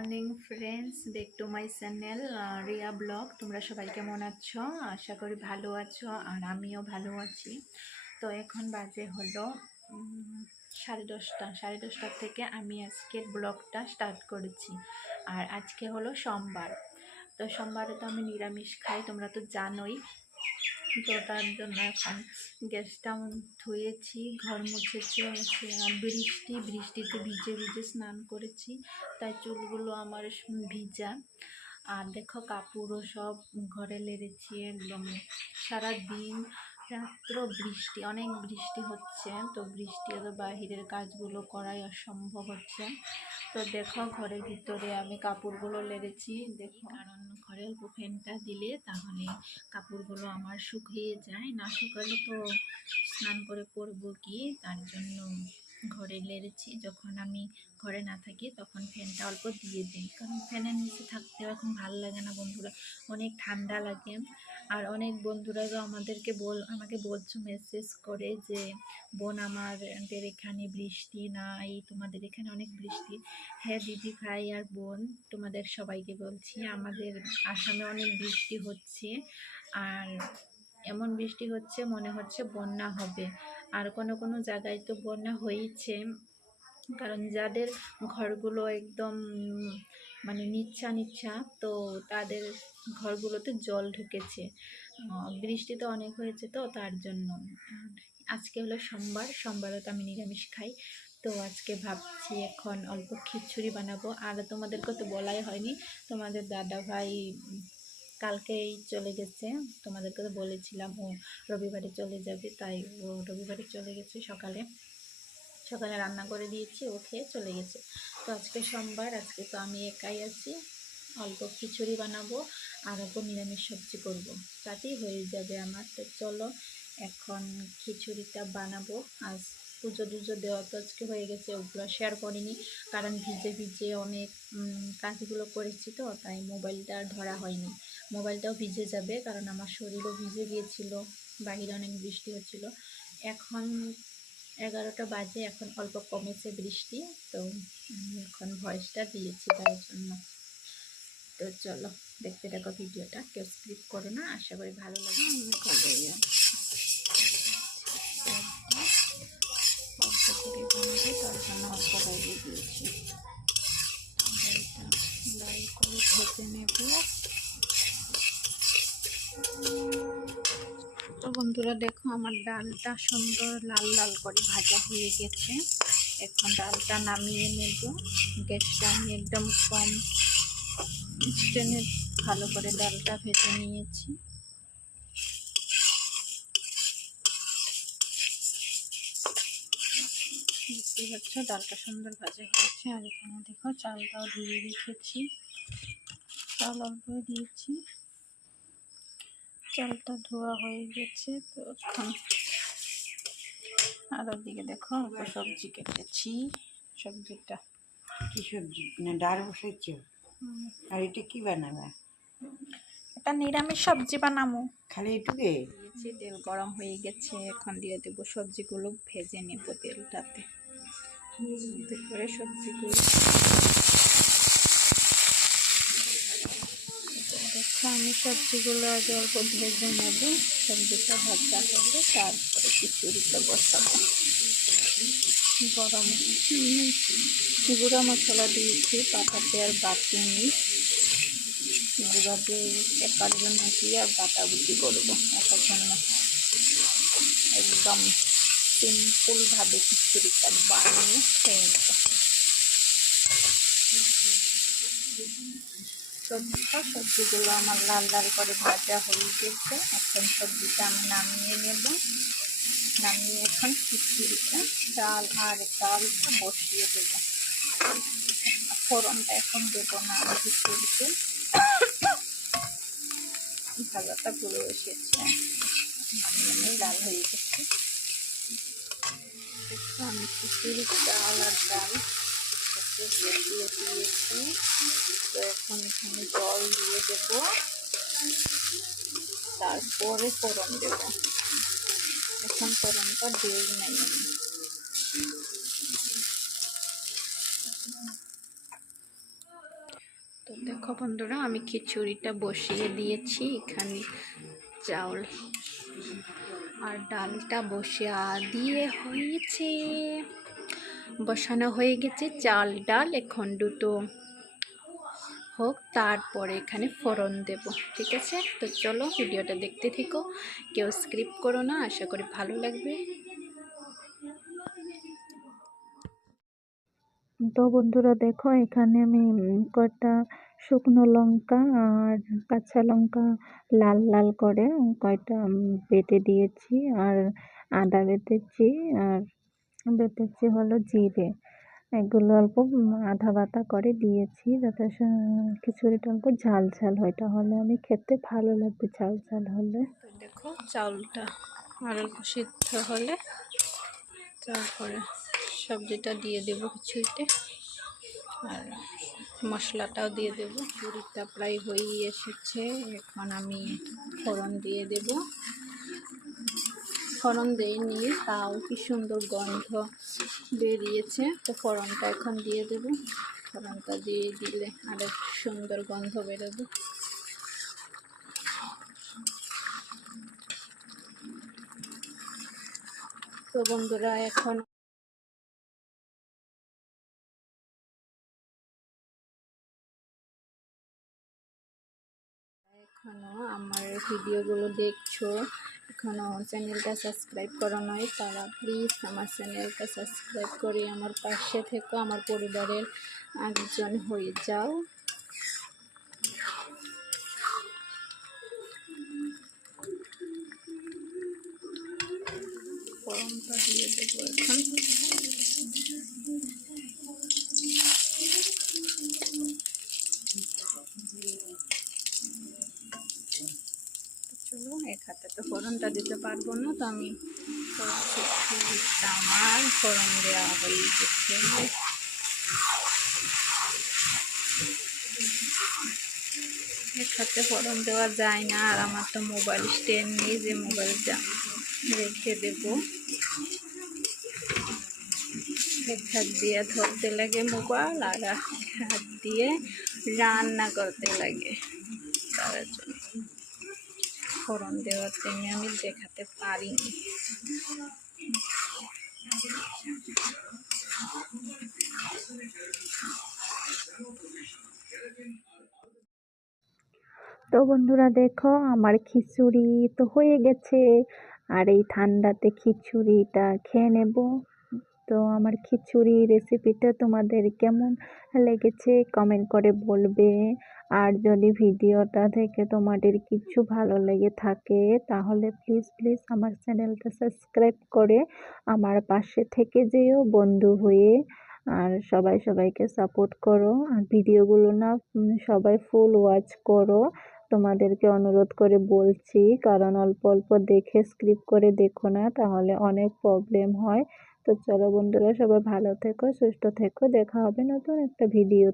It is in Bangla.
Morning friends, back to my channel Riya blog. তোমরা সবাই কেমন আছো? আশা করি ভালো আছো, আর আমিও ভালো আছি। তো এখন বাজে হলো 10:30। 10:30 থেকে আমি আজকে ব্লগটা স্টার্ট করেছি। আর আজকে হলো সোমবার। তো সোমবারে তো আমি নিরামিষ খাই, তোমরা তো জানোই। তো তার জন্য এখন গ্যাসটা ধুয়েছি, ঘর মুছেছি। বৃষ্টিতে ভিজে ভিজে স্নান করেছি, তাই চুলগুলো আমার ভিজা। আর দেখো কাপড়ও সব ঘরে লেড়েছি একদম। সারাদিন রাত্র বৃষ্টি, অনেক বৃষ্টি হচ্ছে। তো বৃষ্টি তো বাহিরের কাজগুলো করাই অসম্ভব হচ্ছে। তো দেখো ঘরের ভিতরে আমি কাপড়গুলো লেড়েছি, দেখো, কারণ ঘরে অল্প ফ্যানটা দিলে তাহলে কাপড়গুলো আমার শুকিয়ে যায়, না শুকালে তো স্নান করে পরবো কি, তার জন্য ঘরে লেড়েছি। যখন আমি ঘরে না থাকি তখন ফ্যানটা অল্প দিয়ে দিই, কারণ ফ্যানের নিচে থাকতেও এখন ভালো লাগে না বন্ধুরা, অনেক ঠান্ডা লাগে। আর অনেক বন্ধুরা আমাকে বলছো মেসেজ করে যে বোন আমাদের এখানে বৃষ্টি নাই, তোমাদের এখানে অনেক বৃষ্টি। হ্যাঁ দিদি ভাই আর বোন, তোমাদের সবাইকে বলছি আমাদের আসামে অনেক বৃষ্টি হচ্ছে। আর এমন বৃষ্টি হচ্ছে মনে হচ্ছে বন্যা হবে। আর কোনো কোনো জায়গায় তো বন্যা হয়েছে, কারণ যাদের ঘরগুলো একদম মানে নিচ্ছা, তো তাদের ঘরগুলোতে জল ঢুকেছে। বৃষ্টি তো অনেক হয়েছে, তো তার জন্য। আজকে হলো সোমবারে তো আমি নিরামিষ খাই। তো আজকে ভাবছি এখন অল্প খিচুড়ি বানাবো। আর তোমাদেরকে তো বলাই হয়নি, তোমাদের দাদা ভাই কালকেই চলে গেছে। তোমাদেরকে তো বলেছিলাম ও রবিবারে চলে যাবে, তাই ও রবিবারে চলে গেছে। সকালে রান্না করে দিয়েছি, ও খেয়ে চলে গেছে। তো আজকে সোমবার, আজকে তো আমি একাই আছি। অল্প খিচুড়ি বানাবো আর অল্প নিরামিষ সবজি করব, তাতেই হয়ে যাবে আমার। তো চলো এখন খিচুড়িটা বানাবো। আজ পুজো টুজো দেওয়া তো আজকে হয়ে গেছে, ওগুলো শেয়ার করিনি, কারণ ভিজে ভিজে অনেক কাজগুলো করেছি, তো তাই মোবাইলটা আর ধরা হয়নি। মোবাইলটাও ভিজে যাবে, কারণ আমার শরীরও ভিজে গিয়েছিল, বাহিরে অনেক বৃষ্টি হচ্ছিল। এখন 11টা বাজে, এখন অল্প কমেছে বৃষ্টি। তো আমি এখন ভয়েসটা দিয়েছি তার জন্য। তো চলো দেখতে থাকো ভিডিওটা, কেউ স্ক্রিপ্ট করো না, আশা করি ভালো লাগে। অল্প করে বানাবো, তার জন্য অল্প বাইরে দিয়েছি। লাল করে ভেজে নেব। তো বন্ধুরা দেখো, আমার ডালটা সুন্দর লাল লাল করে ভাজা হয়ে গেছে। এখন ডালটা নামিয়ে নেব। গ্যাসটা আমি একদম কম স্টেনে ভালো করে ডালটা ভেজে নিয়েছি। দেখতে পাচ্ছ ডালটা সুন্দর ভাজা হয়েছে। আর এখানে দেখো চালটাও ধুয়ে রেখেছি, চাল অল্প দিয়েছি, চালটা ধোয়া হয়ে গেছে। তো এখন আর ওদিকে দেখো অল্প সবজি কেটেছি। সবজিটা কি সবজি না ডাল বসাইছ? আর এটা কি বানাবে? এটা নিরামিষ সবজি বানাবো। খালি এটুকে? দিয়েছি, তেল গরম হয়ে গেছে, এখন দিয়ে দেবো সবজিগুলো, ভেজে নেব তেলটাতে করে সবজিগুলো। দেখো আমি সবজিগুলো আগে অল্প ভেজে নেব। সবজিটা ভাজা হলে তারপরে খিচুড়িটা বসাবো। গরম গুঁড়া মশলা দিয়েছি, পাটাতে আর বাটিনি। গুঁড়া দিয়ে একার জন্য দিয়ে আর বাটাবুটি করবো, একার জন্য একদম সিম্পলভাবে খিচুড়িটা বানিয়ে খেয়ে নেব। সবজিগুলো আমার লাল লাল করে ভাজা হয়ে গেছে। এখন সবজিটা আমি নামিয়ে নেব। নামিয়ে এখন খিচুড়িটা ডালটা বসিয়ে দেবো। ফোড়নটা এখন দেবো না, আমি খিচুড়িতে ভাজাটা পুরো এসেছে, নামিয়ে লাল হয়ে গেছে। দেখো আমি খিচুড়ি চাল আর ডাল বসিয়ে দিয়েছি। তো এখন এখানে জল দিয়ে দেবো, তারপরে ফোড়ন দেবো। এখন ফোড়নটা দিই নাই আমি। দেখো বন্ধুরা, আমি খিচুড়িটা বসিয়ে দিয়েছি। এখানে চাউল আর ডালটা দিয়ে হয়েছে, বসানো হয়ে গেছে চাল ডাল। এখন দুটো হোক, তারপরে এখানে ফোড়ন দেব। ঠিক আছে, তো চলো ভিডিওটা দেখতে থেকো, কেউ স্ক্রিপ্ট করো না, আশা করি ভালো লাগবে। তো বন্ধুরা দেখো, এখানে আমি কয়টা শুকনো লঙ্কা আর কাঁচা লঙ্কা লাল লাল করে কয়টা বেটে দিয়েছি, আর আদা বেটেছি, আর বেটেছি হলো জিরে। এগুলো অল্প আধা বাটা করে দিয়েছি, যাতে খিচুড়িটা অল্প ঝাল ঝাল হয়, তাহলে আমি খেতে ভালো লাগবে ঝাল ঝাল হলে। তো দেখো চাউলটা আর অল্প সিদ্ধ হলে তারপরে সবজিটা দিয়ে দেবো খিচুড়িতে, আর মশলাটাও দিয়ে দেবো। খিচুড়িটা প্রায় হয়েই এসেছে, এখন আমি ফোড়ন দিয়ে দেব। ফোড়ন দিইনি, তাও কি সুন্দর গন্ধ বেরিয়েছে। তো ফোড়নটা এখন দিয়ে দেব। ফোড়নটা দিয়ে দিলে আরেক সুন্দর গন্ধ বেরোবে। তো বন্ধুরা, এখনও আমার ভিডিওগুলো দেখছো, এখনও চ্যানেলটা সাবস্ক্রাইব করা নয়, তারা প্লিজ আমার চ্যানেলটা সাবস্ক্রাইব করে আমার পাশে থেকো, আমার পরিবারের একজন হয়ে যাও। ফোড়নটা দিয়ে দেবো এখন। চলো, এক হাতে তো ফোড়নটা দিতে পারবো না, তো আমি আমার ফোড়ন দেওয়া হয়ে গেছে। এক হাতে ফোড়ন দেওয়া যায় না, আর আমার তো মোবাইল স্ট্যান্ড নেই যে মোবাইলটা রেখে দেবো। এক হাত দিয়ে ধরতে লাগে মোবাইল, আর এক হাত দিয়ে রান্না করতে লাগে, তার জন্য ফোড়ন দেওয়ার জন্য আমি দেখাতে পারিনি। তো বন্ধুরা দেখো, আমার খিচুড়ি তো হয়ে গেছে, আর এই ঠান্ডাতে খিচুড়িটা খেয়ে নেব। তো আমার খিচুড়ি রেসিপিটা তোমাদের কেমন লেগেছে কমেন্ট করে বলবে। আর যদি ভিডিওটা থেকে তোমাদের কিছু ভালো লেগে থাকে, তাহলে প্লিজ প্লিজ আমার চ্যানেলটা সাবস্ক্রাইব করে আমার পাশে থেকে যেও বন্ধু হয়ে। আর সবাই সবাইকে সাপোর্ট করো, আর ভিডিওগুলো না সবাই ফুল ওয়াচ করো, তোমাদেরকে অনুরোধ করে বলছি, কারণ অল্প অল্প দেখে স্ক্রিপ্ট করে দেখো না, তাহলে অনেক প্রবলেম হয়। তো চলো বন্ধুরা, সবাই ভালো থেকো, সুস্থ থেকো, দেখা হবে নতুন একটা ভিডিও।